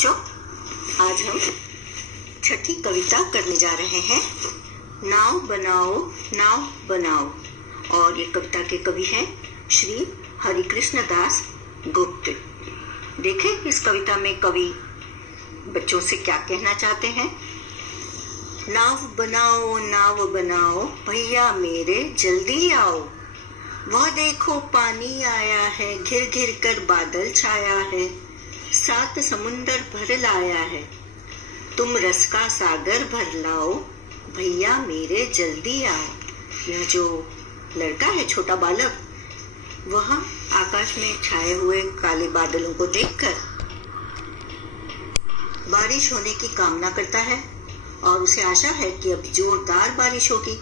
बच्चों, आज हम छठी कविता करने जा रहे हैं। नाव बनाओ नाव बनाओ। और ये कविता के कवि हैं श्री हरिकृष्ण दास गुप्त। देखें इस कविता में कवि बच्चों से क्या कहना चाहते हैं। नाव बनाओ भैया मेरे जल्दी आओ। वह देखो पानी आया है, घिर घिर कर बादल छाया है, 7 समुंदर भर लाया है। तुम रस का सागर भर लाओ, भैया मेरे जल्दी आओ। यह जो लड़का है, छोटा बालक, वह आकाश में छाए हुए काले बादलों को देखकर बारिश होने की कामना करता है और उसे आशा है कि अब जोरदार बारिश होगी।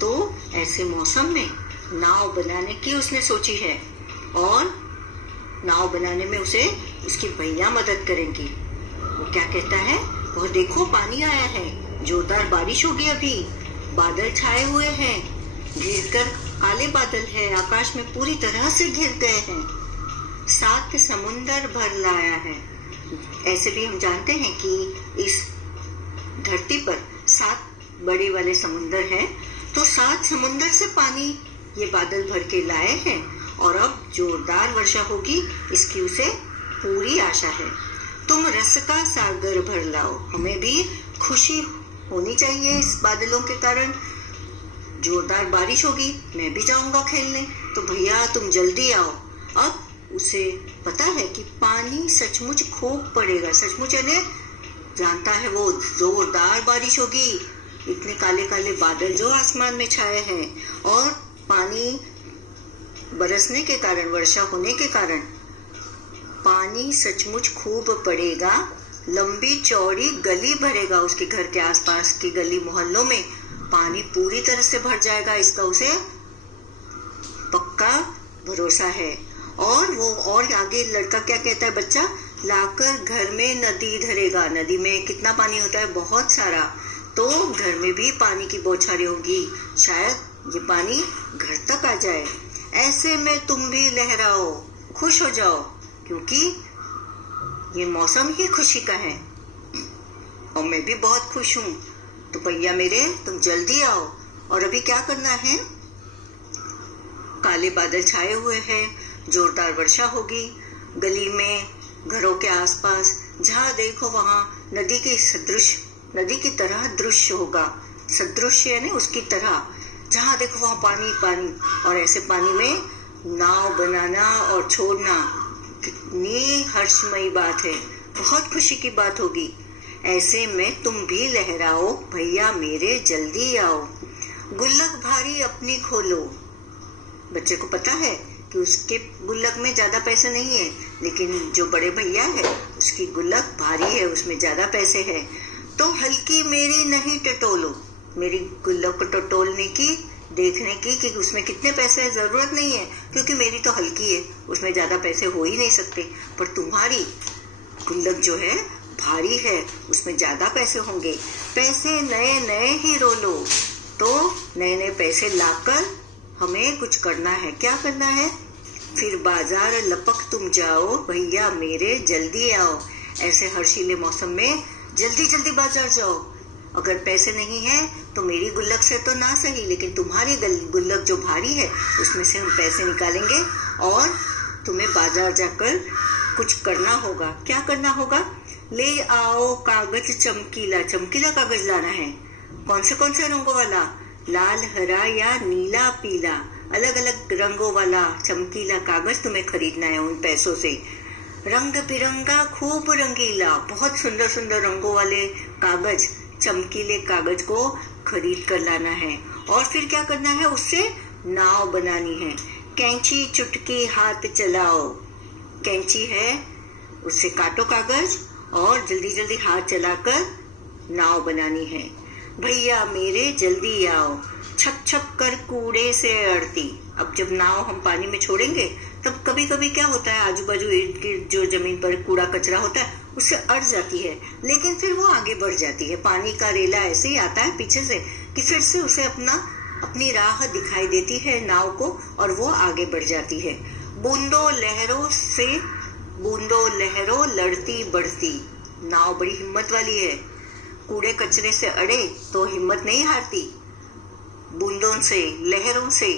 तो ऐसे मौसम में नाव बनाने की उसने सोची है और नाव बनाने में उसे उसकी भैया मदद करेंगी। वो क्या कहता है, वह देखो पानी आया है, जोरदार बारिश होगी, अभी बादल छाए हुए हैं, घिर कर काले बादल है, आकाश में पूरी तरह से घिर गए हैं, 7 समुंदर भर लाया है। ऐसे भी हम जानते हैं कि इस धरती पर 7 बड़े वाले समुंदर हैं, तो 7 समुंदर से पानी ये बादल भर के लाए हैं और अब जोरदार वर्षा होगी, इसकी उसे पूरी आशा है। तुम रस का सागर भर लाओ। हमें भी खुशी होनी चाहिए इस बादलों के कारण। जोरदार बारिश होगी, मैं भी जाऊंगा खेलने, तो भैया तुम जल्दी आओ। अब उसे पता है कि पानी सचमुच खूब पड़ेगा। सचमुच यानी जानता है वो जोरदार बारिश होगी। इतने काले काले बादल जो आसमान में छाए हैं और पानी बरसने के कारण, वर्षा होने के कारण पानी सचमुच खूब पड़ेगा। लंबी चौड़ी गली भरेगा, उसके घर के आसपास की गली मोहल्लों में पानी पूरी तरह से भर जाएगा, इसका उसे पक्का भरोसा है। और वो और आगे लड़का क्या कहता है, बच्चा लाकर घर में नदी धरेगा। नदी में कितना पानी होता है, बहुत सारा, तो घर में भी पानी की बौछारें होगी, शायद ये पानी घर तक आ जाए। ऐसे में तुम भी लहराओ, खुश हो जाओ, क्योंकि ये मौसम ही खुशी का है और मैं भी बहुत खुश हूँ। तो भैया मेरे तुम जल्दी आओ। और अभी क्या करना है, काले बादल छाए हुए हैं, जोरदार वर्षा होगी, गली में घरों के आसपास जहाँ देखो वहाँ नदी की तरह दृश्य होगा। सदृश्य यानी उसकी तरह, जहाँ देखो वहाँ पानी पानी। और ऐसे पानी में नाव बनाना और छोड़ना कितनी हर्षमयी बात है, बहुत खुशी की बात होगी। ऐसे में तुम भी लहराओ, भैया मेरे जल्दी आओ। गुल्लक भारी अपनी खोलो। बच्चे को पता है कि उसके गुल्लक में ज्यादा पैसे नहीं है, लेकिन जो बड़े भैया है उसकी गुल्लक भारी है, उसमें ज्यादा पैसे है। तो हल्की मेरी नहीं टटोलो। मेरी गुल्लक को टटोलने की, देखने की कि उसमें कितने पैसे है जरूरत नहीं है, क्योंकि मेरी तो हल्की है, उसमें ज्यादा पैसे हो ही नहीं सकते। पर तुम्हारी गुल्लक जो है भारी है, उसमें ज्यादा पैसे होंगे। पैसे नए नए ही रोलो। तो नए नए पैसे लाकर हमें कुछ करना है। क्या करना है, फिर बाजार लपक तुम जाओ, भैया मेरे जल्दी आओ। ऐसे हर्षीले मौसम में जल्दी जल्दी बाजार जाओ। अगर पैसे नहीं है तो मेरी गुल्लक से तो ना सही, लेकिन तुम्हारी गुल्लक जो भारी है उसमें से हम पैसे निकालेंगे और तुम्हें बाजार जाकर कुछ करना होगा। क्या करना होगा, ले आओ कागज चमकीला। चमकीला कागज लाना है। कौन से रंगों वाला, लाल, हरा या नीला, पीला, अलग अलग रंगों वाला चमकीला कागज तुम्हें खरीदना है। उन पैसों से रंग बिरंगा खूब रंगीला, बहुत सुंदर सुंदर रंगों वाले कागज, चमकीले कागज को खरीद कर लाना है। और फिर क्या करना है, उससे नाव बनानी है। कैंची चुटकी हाथ चलाओ। कैंची है, उससे काटो कागज और जल्दी जल्दी हाथ चलाकर नाव बनानी है। भैया मेरे जल्दी आओ, छप छप कर कूड़े से अड़ती। अब जब नाव हम पानी में छोड़ेंगे तब कभी कभी क्या होता है, आजू बाजू इर्द गिर्द जो जमीन पर कूड़ा कचरा होता है उससे अड़ जाती है, लेकिन फिर वो आगे बढ़ जाती है। पानी का रेला ऐसे ही आता है पीछे से कि फिर से उसे अपनी राह दिखाई देती है नाव को और वो आगे बढ़ जाती है। बूंदों लहरों से बूंदों लहरों लड़ती बढ़ती। नाव बड़ी हिम्मत वाली है, कूड़े कचरे से अड़े तो हिम्मत नहीं हारती। बूंदों से लहरों से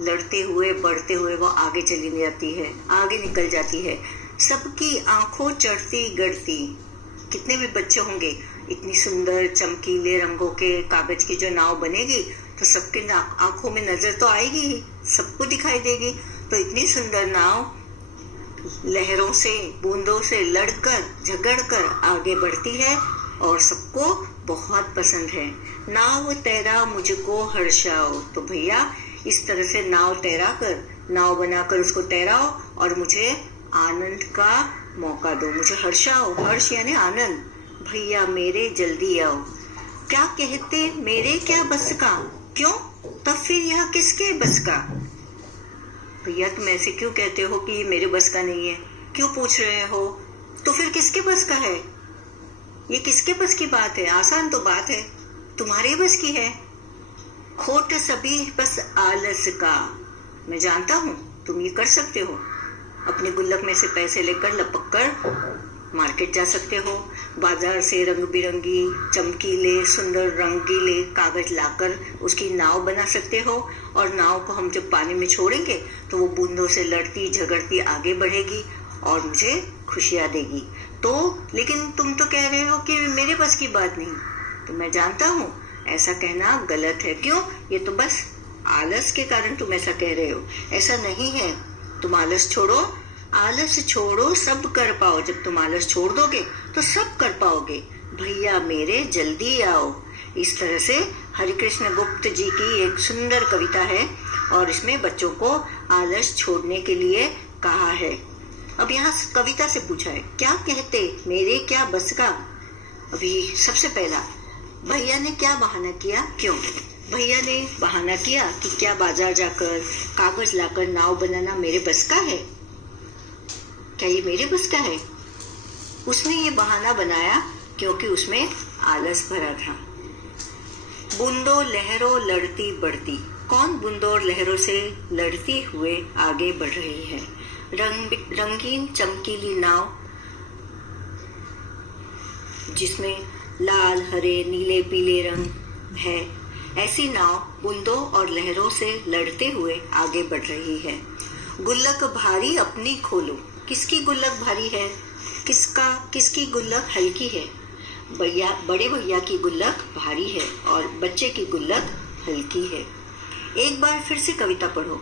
लड़ते हुए बढ़ते हुए वो आगे चली जाती है, आगे निकल जाती है। सबकी आंखों चढ़ती गढ़ती। कितने भी बच्चे होंगे, इतनी सुंदर चमकीले रंगों के कागज की जो नाव बनेगी तो सबके आंखों में नजर तो आएगी ही, सबको दिखाई देगी। तो इतनी सुंदर नाव लहरों से बूंदों से लड़कर झगड़कर आगे बढ़ती है और सबको बहुत पसंद है। नाव तैरा मुझको हर्षाओ। तो भैया इस तरह से नाव तैरा कर, नाव बनाकर उसको तैराओ और मुझे आनंद का मौका दो, मुझे हर्षाओ। हर्ष यानी आनंद। भैया मेरे जल्दी आओ। क्या कहते मेरे क्या बस का? क्यों? तब फिर यह किसके बस का? भैया तुम ऐसे क्यों कहते हो कि ये मेरे बस का नहीं है? क्यों पूछ रहे हो? तो फिर किसके बस का है? ये किसके बस की बात है? आसान तो बात है, तुम्हारे बस की है। खोट सभी बस आलस का। मैं जानता हूँ तुम ये कर सकते हो। अपने गुल्लक में से पैसे लेकर लपक कर मार्केट जा सकते हो, बाजार से रंग बिरंगी चमकीले सुंदर रंगीले कागज लाकर उसकी नाव बना सकते हो और नाव को हम जब पानी में छोड़ेंगे तो वो बूंदों से लड़ती झगड़ती आगे बढ़ेगी और मुझे खुशियां देगी। तो लेकिन तुम तो कह रहे हो कि मेरे बस की बात नहीं। तो मैं जानता हूँ ऐसा कहना गलत है। क्यों? ये तो बस आलस के कारण तुम ऐसा कह रहे हो। ऐसा नहीं है। तुम आलस छोड़ो, आलस छोड़ो, सब कर पाओ। जब तुम आलस छोड़ दोगे तो सब कर पाओगे। भैया मेरे जल्दी आओ। इस तरह से हरिकृष्ण गुप्त जी की एक सुंदर कविता है और इसमें बच्चों को आलस छोड़ने के लिए कहा है। अब यहाँ कविता से पूछा है, क्या कहते मेरे क्या बस का? अभी सबसे पहला भैया ने क्या बहाना किया? क्यों? भैया ने बहाना किया कि क्या बाजार जाकर कागज लाकर नाव बनाना मेरे बस का है? क्या ये मेरे बस का है? उसने ये बहाना बनाया क्योंकि उसमें आलस भरा था। बूंदों लहरों लड़ती बढ़ती। कौन बूंदों और लहरों से लड़ती हुए आगे बढ़ रही है? रंगीन चमकीली नाव जिसमें लाल हरे नीले पीले रंग है, ऐसी नाव बूंदों और लहरों से लड़ते हुए आगे बढ़ रही है। गुल्लक भारी अपनी खोलो। किसकी गुल्लक भारी है? किसकी गुल्लक हल्की है? बड़े भैया की गुल्लक भारी है और बच्चे की गुल्लक हल्की है। एक बार फिर से कविता पढ़ो।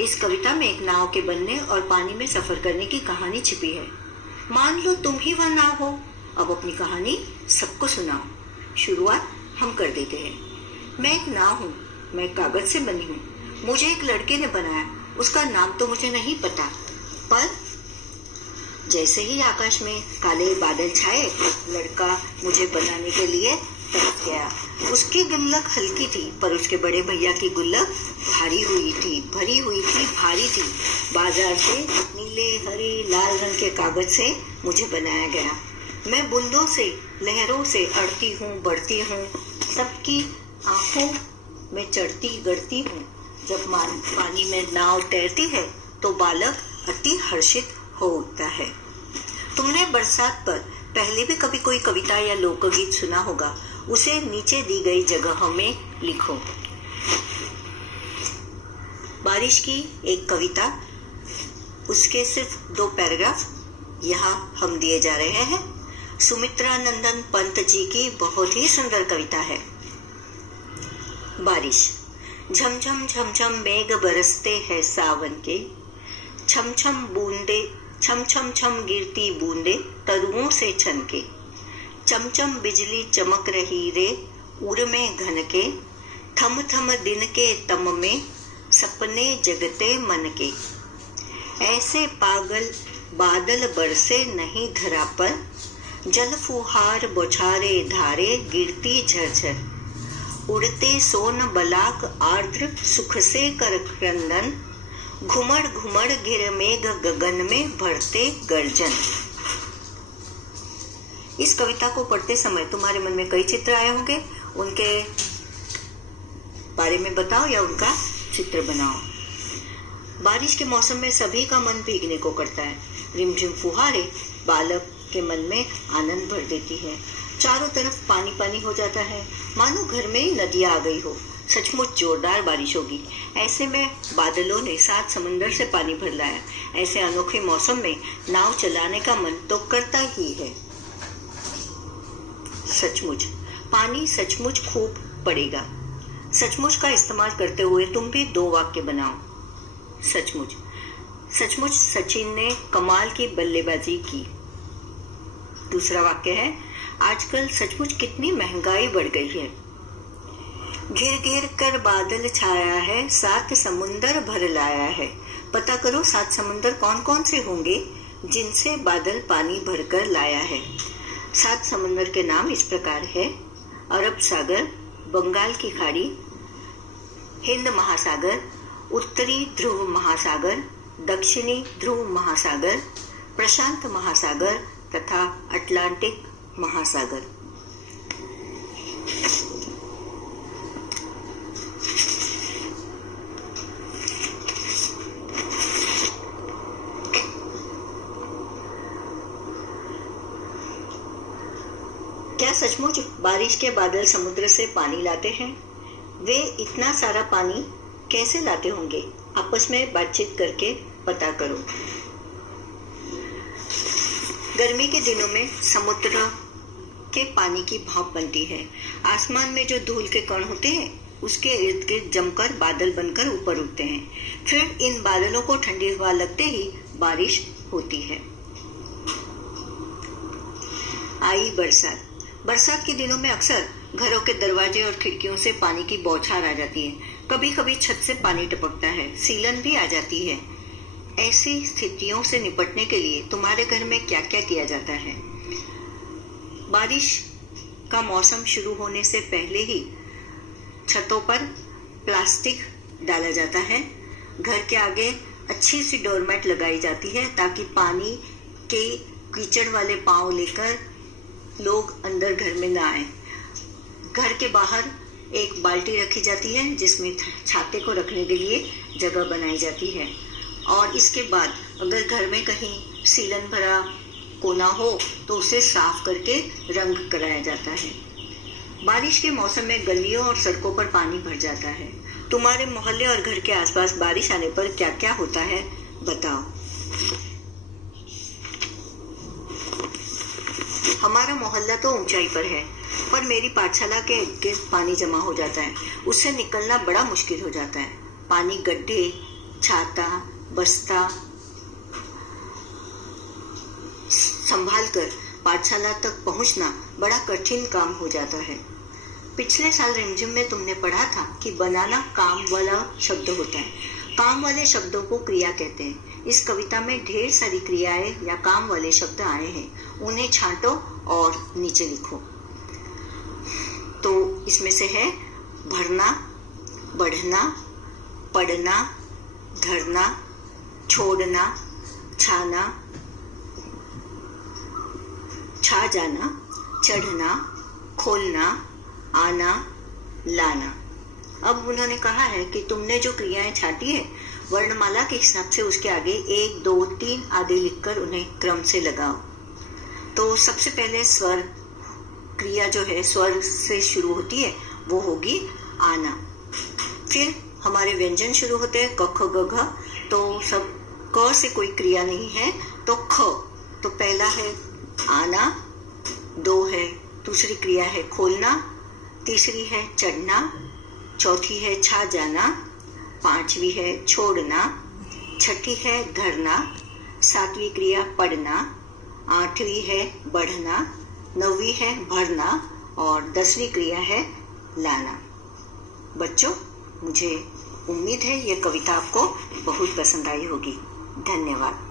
इस कविता में एक नाव के बनने और पानी में सफर करने की कहानी छिपी है। मान लो तुम ही वह नाव हो। अब अपनी कहानी सबको सुनाओ। शुरुआत हम कर देते हैं। मैं एक नाव हूँ, मैं कागज से बनी हूँ। मुझे एक लड़के ने बनाया, उसका नाम तो मुझे नहीं पता, पर जैसे ही आकाश में काले बादल छाए, लड़का मुझे बनाने के लिए तरस गया। उसकी गुल्लक हल्की थी, पर उसके बड़े भैया की गुल्लक भारी हुई थी, भरी हुई थी, भारी थी। बाजार से नीले हरे लाल रंग के कागज से मुझे बनाया गया। मैं बूंदों से लहरों से अड़ती हूँ बढ़ती हूँ, सबकी आंखों में चढ़ती गढ़ती हूँ। जब पानी में नाव तैरती है तो बालक अति हर्षित हो उठता है। तुमने बरसात पर पहले भी कभी कोई कविता या लोकगीत सुना होगा, उसे नीचे दी गई जगहों में लिखो। बारिश की एक कविता, उसके सिर्फ 2 पैराग्राफ यहाँ हम दिए जा रहे हैं। सुमित्रा नंदन पंत जी की बहुत ही सुंदर कविता है। बारिश। झमझम झमझम मेघ बरसते हैं सावन के, छम छम बूंदे छम छम छम गिरती बूंदे तरुओं से छनके। चमचम बिजली चमक रही रे उर में घन के, थम थम दिन के तम में सपने जगते मन के। ऐसे पागल बादल बरसे नहीं धरा पर, जल फुहार बौछारे धारे गिरती झरझर। उड़ते सोन बलाक आर्द्र सुख से कर क्रंदन, घुमड़ घुमड़ गिर मेघ गगन में भरते गर्जन। इस कविता को पढ़ते समय तुम्हारे मन में कई चित्र आए होंगे, उनके बारे में बताओ या उनका चित्र बनाओ। बारिश के मौसम में सभी का मन भीगने को करता है। रिमझिम फुहारे बालक के मन में आनंद भर देती है। चारों तरफ पानी पानी हो जाता है, मानो घर में ही नदी आ गई हो। सचमुच जोरदार बारिश होगी। ऐसे में बादलों ने 7 समंदर से पानी भर लाया। ऐसे अनोखे मौसम में नाव चलाने का मन तो करता ही है। सचमुच पानी सचमुच खूब पड़ेगा। सचमुच का इस्तेमाल करते हुए तुम भी 2 वाक्य बनाओ। सचमुच सचमुच सचिन ने कमाल की बल्लेबाजी की। दूसरा वाक्य है, आजकल सचमुच कितनी महंगाई बढ़ गई है। घिर घिर कर बादल छाया है, 7 समुंदर भर लाया है। पता करो 7 समुंदर कौन कौन से होंगे जिनसे बादल पानी भरकर लाया है। 7 समुंदर के नाम इस प्रकार है: अरब सागर, बंगाल की खाड़ी, हिंद महासागर, उत्तरी ध्रुव महासागर, दक्षिणी ध्रुव महासागर, प्रशांत महासागर तथा अटलांटिक महासागर। क्या सचमुच बारिश के बादल समुद्र से पानी लाते हैं? वे इतना सारा पानी कैसे लाते होंगे? आपस में बातचीत करके पता करो। गर्मी के दिनों में समुद्र के पानी की भाप बनती है। आसमान में जो धूल के कण होते हैं उसके इर्द गिर्द जमकर बादल बनकर ऊपर उठते हैं। फिर इन बादलों को ठंडी हवा लगते ही बारिश होती है। आई बरसात। बरसात के दिनों में अक्सर घरों के दरवाजे और खिड़कियों से पानी की बौछार आ जाती है। कभी कभी छत से पानी टपकता है, सीलन भी आ जाती है। ऐसी स्थितियों से निपटने के लिए तुम्हारे घर में क्या क्या किया जाता है? बारिश का मौसम शुरू होने से पहले ही छतों पर प्लास्टिक डाला जाता है। घर के आगे अच्छी सी डोरमेट लगाई जाती है ताकि पानी के कीचड़ वाले पांव लेकर लोग अंदर घर में ना आए। घर के बाहर एक बाल्टी रखी जाती है जिसमें छाते को रखने के लिए जगह बनाई जाती है। और इसके बाद अगर घर में कहीं सीलन भरा कोना हो तो उसे साफ करके रंग कराया जाता है। बारिश के मौसम में गलियों और सड़कों पर पानी भर जाता है। तुम्हारे मोहल्ले और घर के आसपास बारिश आने पर क्या क्या होता है बताओ। हमारा मोहल्ला तो ऊंचाई पर है, पर मेरी पाठशाला के गिर्द पानी जमा हो जाता है। उससे निकलना बड़ा मुश्किल हो जाता है। पानी गड्ढे, छाता, बस्ता संभालकर पाठशाला तक पहुंचना बड़ा कठिन काम हो जाता है। पिछले साल रिमझिम में तुमने पढ़ा था कि बनाना काम वाला शब्द होता है। काम वाले शब्दों को क्रिया कहते हैं। इस कविता में ढेर सारी क्रियाएं या काम वाले शब्द आए हैं। उन्हें छांटो और नीचे लिखो। तो इसमें से है भरना, बढ़ना, पढ़ना, धरना, छोड़ना, छाना, छा जाना, चढ़ना, खोलना, आना, लाना। अब उन्होंने कहा है कि तुमने जो क्रियाएं छांटी है वर्णमाला के हिसाब से उसके आगे 1, 2, 3 आदि लिखकर उन्हें क्रम से लगाओ। तो सबसे पहले स्वर क्रिया जो है स्वर से शुरू होती है वो होगी आना। फिर हमारे व्यंजन शुरू होते हैं क ख ग घ। तो सब क से कोई क्रिया नहीं है तो ख। तो पहला है आना, 2 है दूसरी क्रिया है खोलना, तीसरी है चढ़ना, चौथी है छा जाना, 5वीं है छोड़ना, 6ठी है धरना, 7वीं क्रिया पढ़ना, 8वीं है बढ़ना, 9वीं है भरना और 10वीं क्रिया है लाना। बच्चों, मुझे उम्मीद है ये कविता आपको बहुत पसंद आई होगी। धन्यवाद।